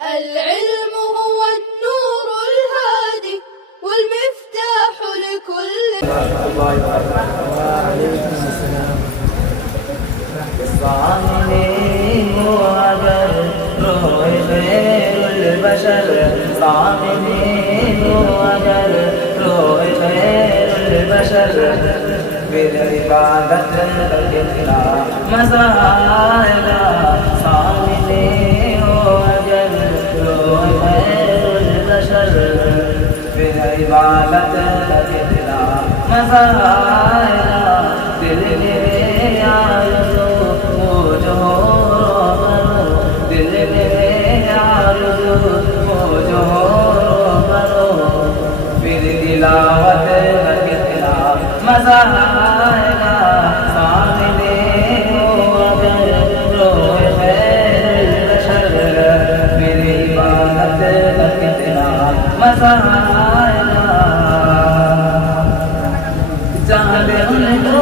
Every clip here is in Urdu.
العلم هو النور الهادي والمفتاح لكل صامنين وأجر روح خير البشر صامنين وأجر روح خير البشر بالعبادة الإخلاص مزايا صامنين وأجر روح خير البشر بالعبادة الإخلاص مزايا دل تلاوت کتنا مزہ آئے گا سامنے ہو اگر روح خیر البشر میری عبادت کا کتنا مزہ آئے گا چاند ان کو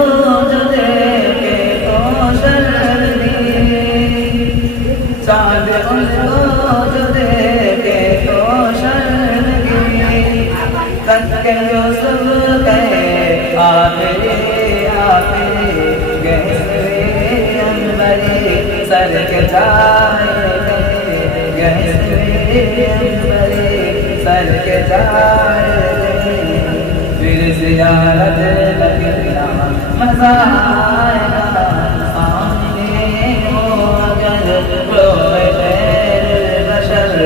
جو دیکھے تو شرمندی چاند ان کو جو دیکھے تو شرمندی تک یوسف کہے آخری آخری گہرے انبری سر کے جائے گہرے انبری سر کے جائے پھر زیارت لگنا مزہ آئے گا سامنے ہو اگر روح خیر البشر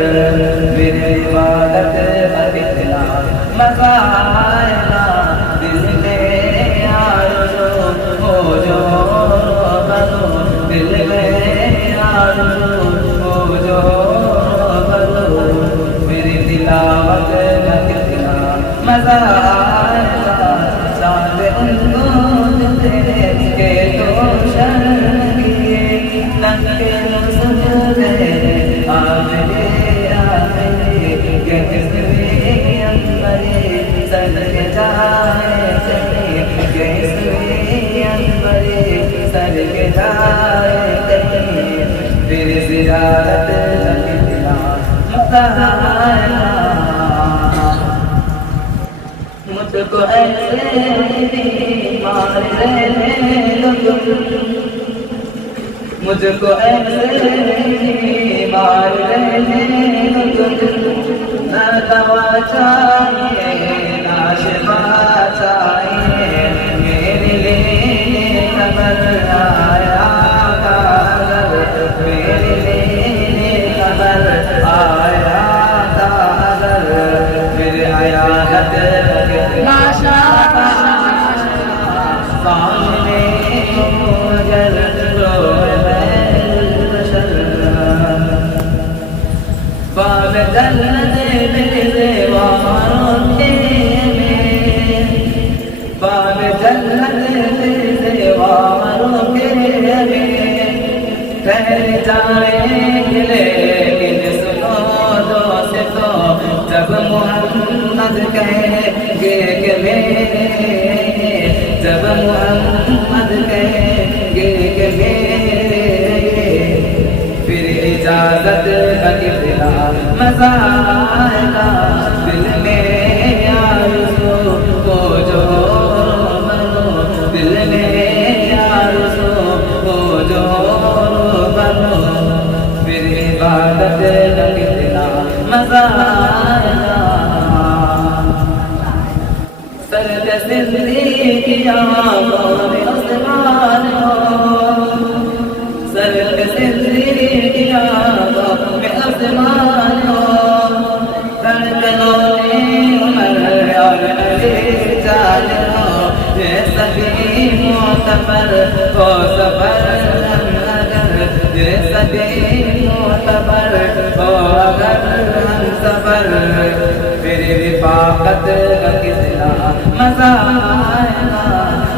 میری عبادت لگنا مزہ آئے گا دل میں آرزو ہو جو بنو دل میں آرزو ہو جو بنو میری تلاوت کا کتنا مزہ آئے گا چاند ان کو دیکھ کے تو شرمندی ننگے سجدے آمنے آمنے گہرے سر کے جائے گہرے انبری سر کے جائے پھر زیارت لگنا مزہ آئے گا مجھ کو ایسے بیمار رہنے دو مجھ کو ایسے بیمار رہنے دو نہ دوا چاہیے نہ شفا چاہیے میرے لیے خبر آیا کاغذ میرے لیے خبر آیا کاغذ میرے عیادت سامنے اگر روح البشر باب جنت میرے دیواروں کے میں باب جنت میرے دیواروں کے میں ٹھہر جائیں گے لیکن سنو دوستو جب محمد کہیں گے کہ میرے جب محمد کہیں گے کہ میرے پھر اجازت کا کتنا مزہ آئے گا دل میں آرزو ہو جو بنو دل میں آرزو ہو جو بنو پھر عبادت کا کتنا مزہ آئے گا سرد زندگی آنکھوں میں آسمان ہو سرد زندگی آنکھوں میں آسمان ہو دھڑکنوں میں عمر اور علی جان ہو یہ سبھی معتبر ہو سفر اگر یہ سبھی معتبر ہو اگر ہم سفر پھر رفاقت کا کتنا مزہ آئے گا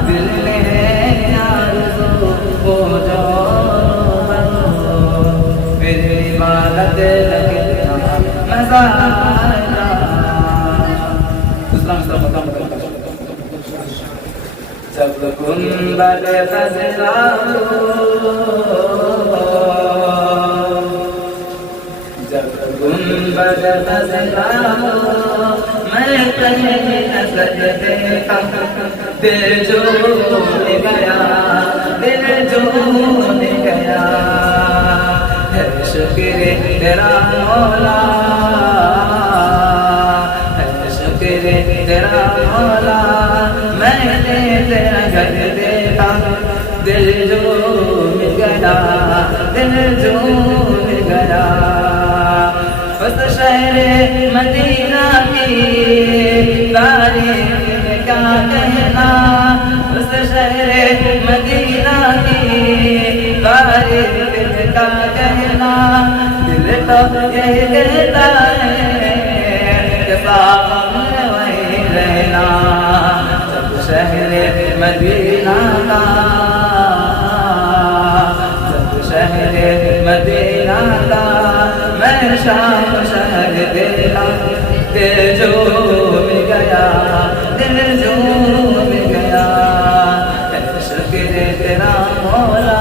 دل میں آرزو ہو جو بنو پھر عبادت کا کتنا مزہ آئے گا جب گنبد خضرا جب خزرا ہو میں کہیں نہ سجدے کا دل جھوم گیا دل جھوم گیا ہے شکر تیرا مولا ہے شکر تیرا مولا میں نے تیرا گھر دیکھا دل جھوم گیا دل جھوم گیا اس شہر مدینہ کی تاریخ میں کیا کہنا اس شہر مدینہ کی تاریخ میں کیا کہنا دل تو یہی کہتا ہے کہ سامنے وہیں رہنا جب شہر مدینہ کا جب شہر مدینہ کا میں شام شہر دیکھا دل جھوم گیا دل جھوم گیا ہے شکر تیرا مولا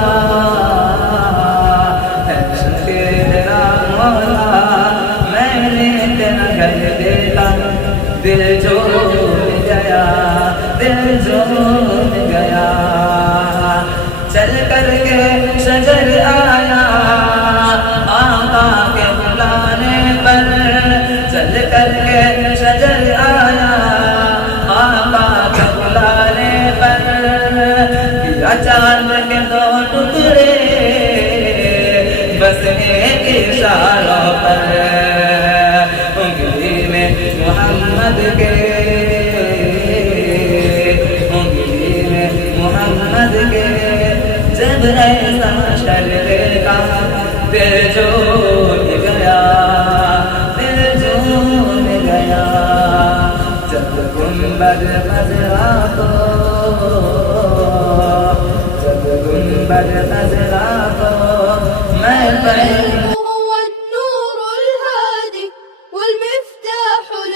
ہے شکر تیرا مولا میں نے تیرا گھر دیکھا دل جھوم گیا دل جھوم گیا چل کر کے شجر آیا آقا کے بلانے پر چل کر کے شجر آیا آقا کے بلانے پر کیا چاند کے دو ٹکڑے بس ایک اشاروں پر انگلی میں محمد کے انگلی میں محمد کے جب ایسا شر دیکھا دل جھوم گیا دل جھوم گیا جب گنبد خضرا کو جب گنبد خضرا کو میں